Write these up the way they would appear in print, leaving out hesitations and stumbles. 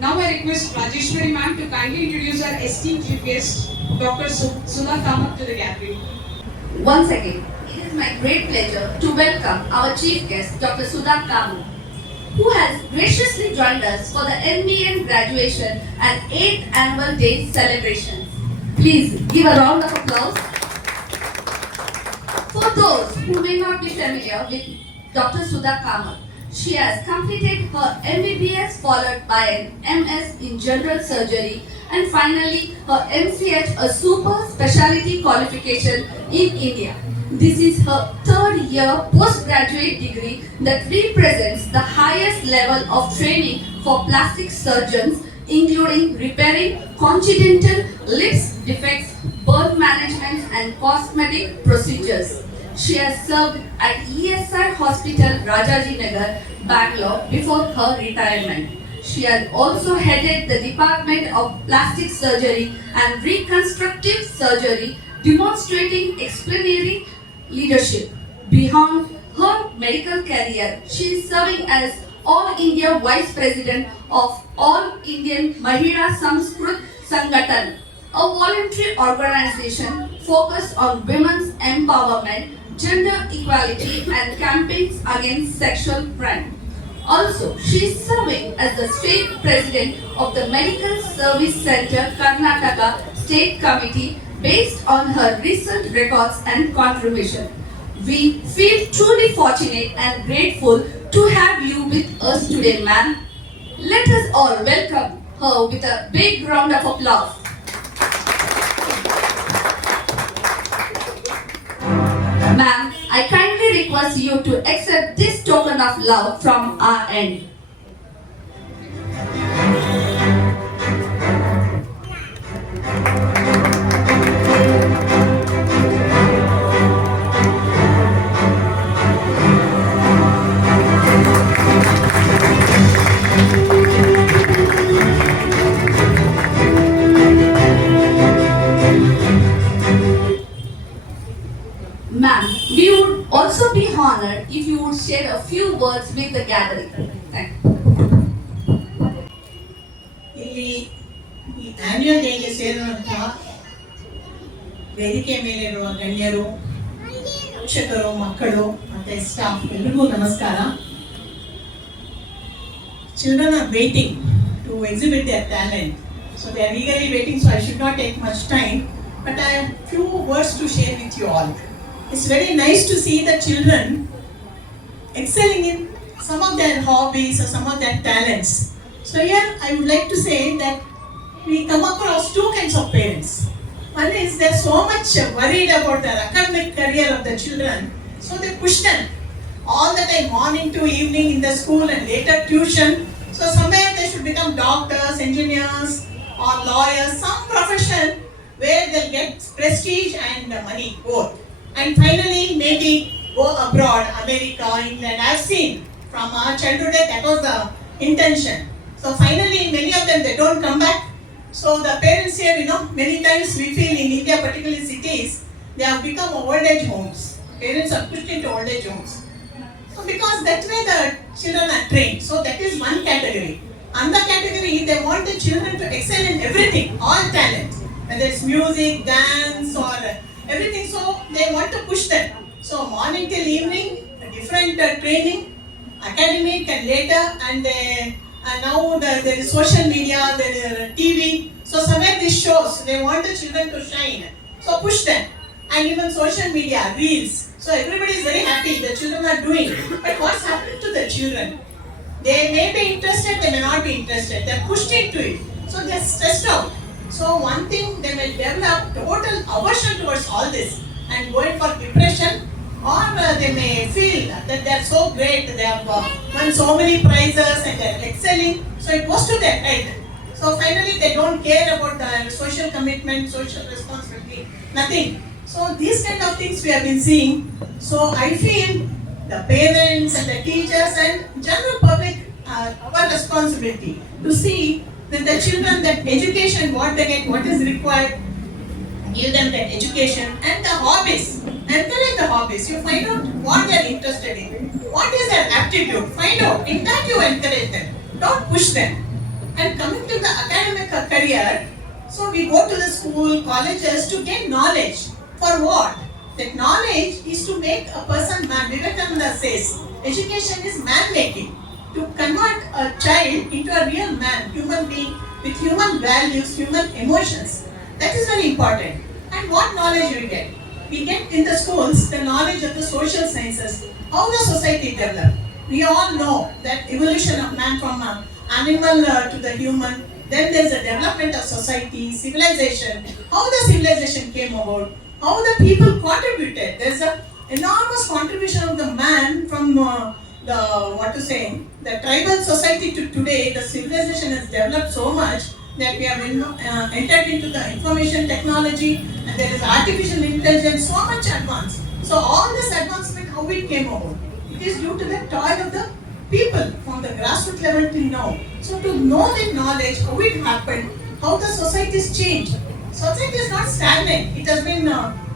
Now I request Rajeshwari ma'am to kindly introduce our esteemed chief guest, Dr. Sudha Kamath to the gathering. Once again, it is my great pleasure to welcome our chief guest, Dr. Sudha Kamath, who has graciously joined us for the N.B.N graduation and 8th annual day celebrations. Please give a round of applause. For those who may not be familiar with Dr. Sudha Kamath, she has completed her MBBS followed by an MS in General Surgery and finally her MCH, a super specialty qualification in India. This is her third year postgraduate degree that represents the highest level of training for plastic surgeons, including repairing congenital lips defects, burn management and cosmetic procedures. She has served at ESI Hospital, Rajaji Nagar, Bangalore before her retirement. She has also headed the Department of Plastic Surgery and Reconstructive Surgery, demonstrating extraordinary leadership. Beyond her medical career, she is serving as All India Vice President of All Indian Mahila Samskrut Sangathan, a voluntary organization focused on women's empowerment, gender equality, and campaigns against sexual crime. Also, she is serving as the state president of the Medical Service Center Karnataka State Committee based on her recent records and contribution. We feel truly fortunate and grateful to have you with us today, ma'am. Let us all welcome her with a big round of applause. Ma'am, I kindly request you to accept this token of love from our end. Ma'am, we would also be honored if you would share a few words with the gathering. Thank you. ಇಲ್ಲಿ ಈ annual ಡೇಗೆ ಸೇರುವಂತಹ ವೇದಿಕೆ ಮೇಲಿರುವ ಗಣ್ಯರು, ಶಿಕ್ಷಕರು, ಮಕ್ಕಳು ಮತ್ತೆ staff ಎಲ್ರಿಗೂ ನಮಸ್ಕಾರ. Children are waiting to exhibit their talent, so they are eagerly waiting, so I should not take much time, but I have few words to share with you all. It's very nice to see the children excelling in some of their hobbies or some of their talents. So here I would like to say that we come across two kinds of parents. One is they're so much worried about the academic career of the children, so they push them all the time, morning to evening in the school and later tuition. So somewhere they should become doctors, engineers or lawyers, some profession where they'll get prestige and money both. And finally maybe go abroad, America, England. I've seen from our childhood that was the intention. So finally many of them they don't come back. So the parents here, many times we feel in India, particularly cities, they have become old age homes. Parents are pushed into old age homes. So because that's where the children are trained. So that is one category. Another category, they want the children to excel in everything, all talent, whether it's music, dance or everything. So they want to push them. So morning till evening, different training, academic and later, and now there is social media, there is TV. So somewhere this shows they want the children to shine. So push them. And even social media, reels. So everybody is very happy the children are doing. But what's happening to the children? They may be interested, they may not be interested. They're pushed into it. So they're stressed out. So one thing, they may develop total aversion towards all this and going for depression, or they may feel that they're so great, they have won so many prizes and they're excelling. So it goes to their head. So finally they don't care about the social commitment, social responsibility, nothing. So these kind of things we have been seeing. So I feel the parents and the teachers and general public our responsibility to see that the children, that education, what they get, what is required, give them that education and the hobbies. Encourage the hobbies. You find out what they are interested in, what is their aptitude. Find out. In that you encourage them. Don't push them. And coming to the academic career, so we go to the school, colleges to gain knowledge. For what? That knowledge is to make a person man. Vivekananda says, education is man-making. To convert a child into a real man, human being with human values, human emotions. That is very important. And what knowledge we get? We get in the schools the knowledge of the social sciences, how the society developed. We all know that evolution of man from animal to the human. Then there is a development of society, civilization, how the civilization came about, how the people contributed. There is an enormous contribution of the man from the tribal society to today. The civilization has developed so much that we have entered into the information technology, and there is artificial intelligence, so much advanced. So all this advancement, how it came about? It is due to the toil of the people from the grassroots level till now. So to know the knowledge, how it happened, how the society is changed. Society is not stagnant. It has been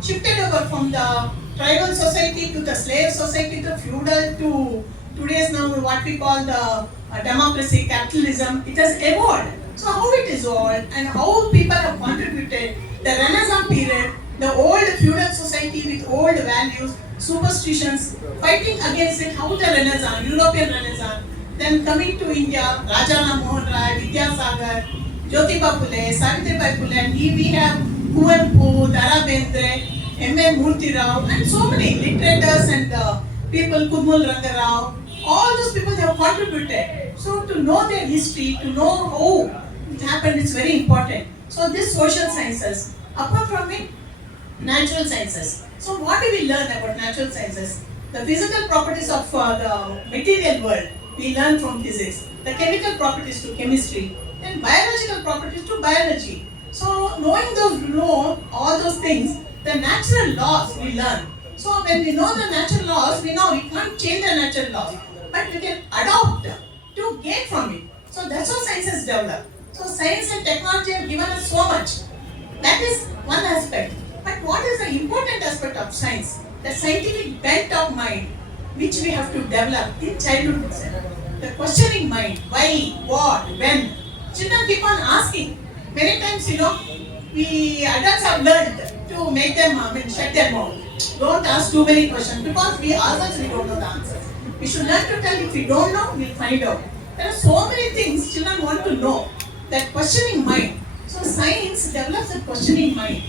shifted over from the tribal society to the slave society to feudal to today's now what we call the democracy, capitalism. It has evolved. So how it is evolved and how people have contributed, the Renaissance period, the old feudal society with old values, superstitions, fighting against it, how the Renaissance, European Renaissance, then coming to India, Raja Ram Mohan Rai, Vidyasagar, Jyotiba Phule, Savitribai Phule, and here we have Kuvenpu, Dara Bendre, N.B.N. Murthy Rao, and so many literators and people, Kurmal Rangarao, all those people they have contributed. So to know their history, to know how it happened is very important. So this social sciences, apart from it, natural sciences. So what do we learn about natural sciences? The physical properties of the material world, we learn from physics. The chemical properties to chemistry, and biological properties to biology. So know all those things, the natural laws we learn. So when we know the natural laws, we know we can't change the natural laws, but we can adopt to gain from it. So that's how science has developed. So science and technology have given us so much. That is one aspect. But what is the important aspect of science? The scientific bent of mind, which we have to develop in childhood itself. The questioning mind, why, what, when. Children keep on asking. Many times, we adults have learned to make them, shut their mouth. Don't ask too many questions because we ourselves we don't know the answers. We should learn to tell if we don't know, we'll find out. There are so many things children want to know. That questioning mind. So science develops a questioning mind.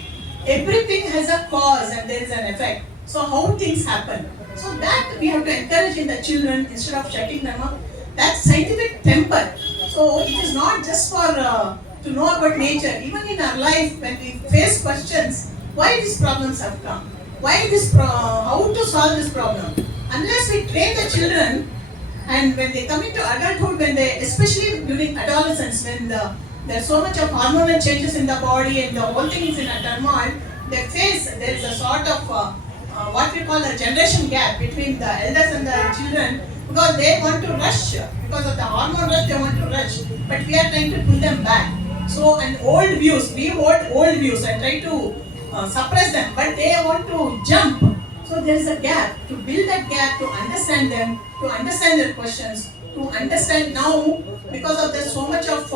Everything has a cause and there is an effect. So how things happen. So that we have to encourage in the children instead of shutting them up. That scientific temper. So it is not just for to know about nature. Even in our life, when we face questions, why these problems have come? How to solve this problem? Unless we train the children, and when they come into adulthood, especially during adolescence, when there's so much of hormonal changes in the body and the whole thing is in a turmoil, there is a sort of what we call a generation gap between the elders and the children, because they want to rush, because of the hormone rush they want to rush, but we are trying to pull them back. So, and old views, we hold old views and try to suppress them, but they want to jump. So there is a gap. To build that gap, to understand them, to understand their questions, to understand now, because of there's so much of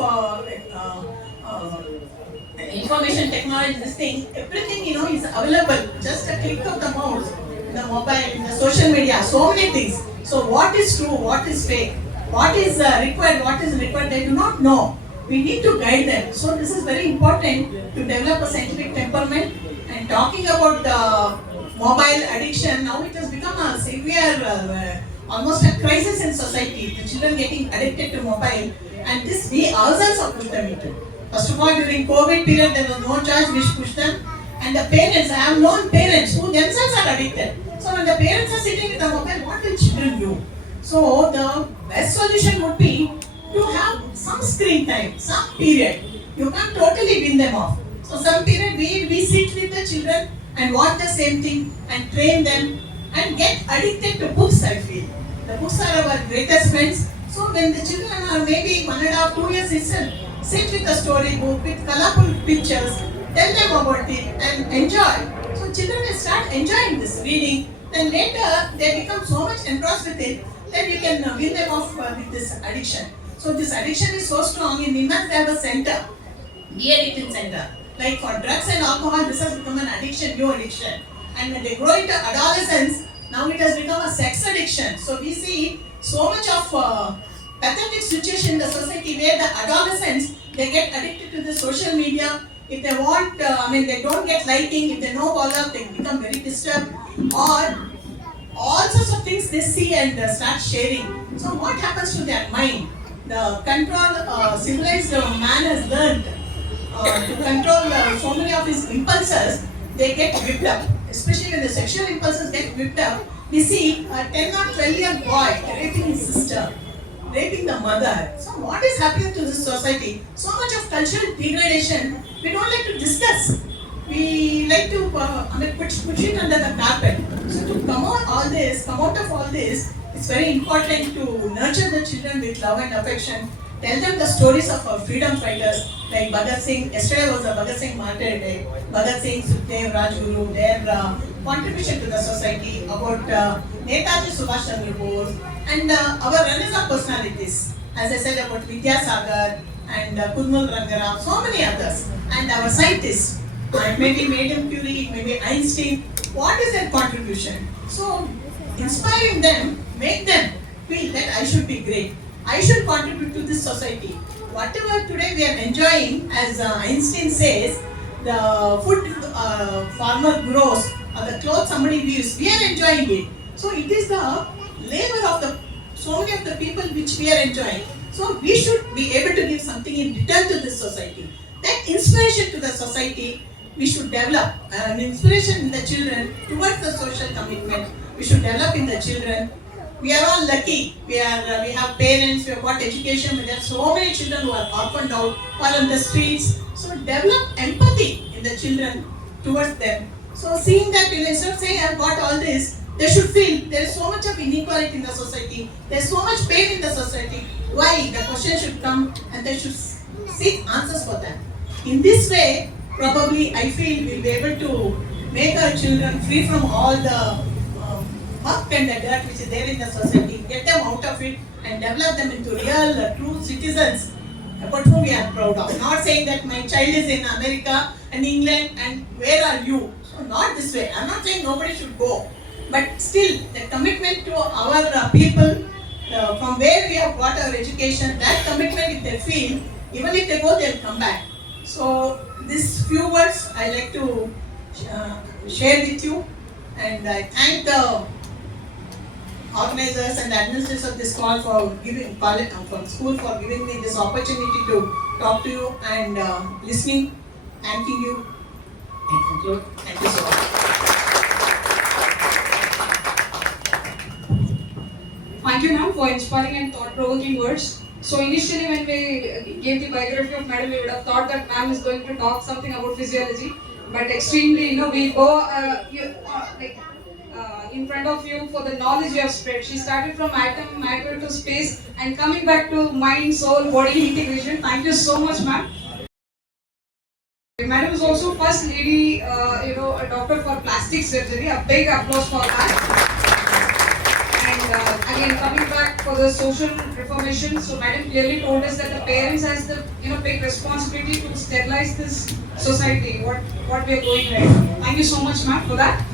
information technology, this thing, everything is available. Just a click of the mouse, in the mobile, in the social media, so many things. So what is true, what is fake, what is required, they do not know. We need to guide them. So this is very important to develop a scientific temperament. And talking about the mobile addiction, now it has become a severe, almost a crisis in society. The children getting addicted to mobile, and this we ourselves have pushed them into. First of all, during COVID period, there was no choice, we pushed them. And the parents, I have known parents who themselves are addicted. So when the parents are sitting with the mobile, what will children do? So the best solution would be to have some screen time, some period. You can't totally win them off. So some period we sit with the children and watch the same thing and train them and get addicted to books, I feel. The books are our greatest friends. So when the children are maybe 1.5, 2 years itself, sit with a storybook with colorful pictures, tell them about it and enjoy. So children will start enjoying this reading. Then later they become so much engrossed with it that you can win them off with this addiction. So this addiction is so strong. In N.B.N they have a center, de-addiction center. Like for drugs and alcohol, this has become an addiction, new addiction. And when they grow into adolescence, now it has become a sex addiction. So we see so much of pathetic situation in the society where the adolescents, they get addicted to the social media. If they want, they don't get liking. If they know all of, they become very disturbed. Or all sorts of things they see and start sharing. So what happens to their mind? The control, civilized man has learned to control so many of his impulses. They get whipped up, especially when the sexual impulses get whipped up. We see a 10 or 12-year boy raping his sister, raping the mother. So what is happening to this society? So much of cultural degradation we don't like to discuss. We like to put it under the carpet. So to come out of all this, it's very important to nurture the children with love and affection. Tell them the stories of our freedom fighters like Bhagat Singh. Yesterday was a Bhagat Singh Martyr Day. Bhagat Singh, Sukhdev, Rajguru, their contribution to the society, about Netaji Subhash Chandra Bose, and our Renaissance personalities. As I said about Vidyasagar and Kudmal Rangarao, so many others, and our scientists. It may be Madame Curie, it may be Einstein. What is their contribution? So, inspiring them, make them feel that I should be great. I should contribute to this society. Whatever today we are enjoying, as Einstein says, the food farmer grows or the clothes somebody weaves, we are enjoying it. So it is the labor of so many of the people which we are enjoying. So we should be able to give something in return to this society. That inspiration to the society, we should develop an inspiration in the children towards the social commitment. We should develop in the children. We are all lucky. We have parents, we have got education, but there are so many children who are orphaned out or on the streets. So develop empathy in the children towards them. So seeing that, instead of saying I've got all this, they should feel there is so much of inequality in the society. There is so much pain in the society. Why? The question should come and they should seek answers for them. In this way, probably I feel we'll be able to make our children free from all the muck and the dirt which is there in the society, get them out of it and develop them into real, true citizens about whom we are proud of. Not saying that my child is in America and England and where are you? So not this way. I'm not saying nobody should go. But still, the commitment to our people, from where we have got our education, that commitment if they feel, even if they go, they'll come back. So these few words I like to share with you, and I thank the organizers and the administrators of this call for giving from school for giving me this opportunity to talk to you and listening. Thanking you. I conclude. Thank you so much. Thank you, ma'am, for inspiring and thought-provoking words. So initially when we gave the biography of madam, we would have thought that ma'am is going to talk something about physiology, but extremely, we go in front of you for the knowledge you have spread. She started from atom, matter to space, and coming back to mind, soul, body integration. Thank you so much, ma'am. Madam is also first lady, a doctor for plastic surgery. A big applause for that. And again, coming back for the social reformation, so madam clearly told us that the parents has the big responsibility to sterilize this society, what we are going right. Thank you so much, ma'am, for that.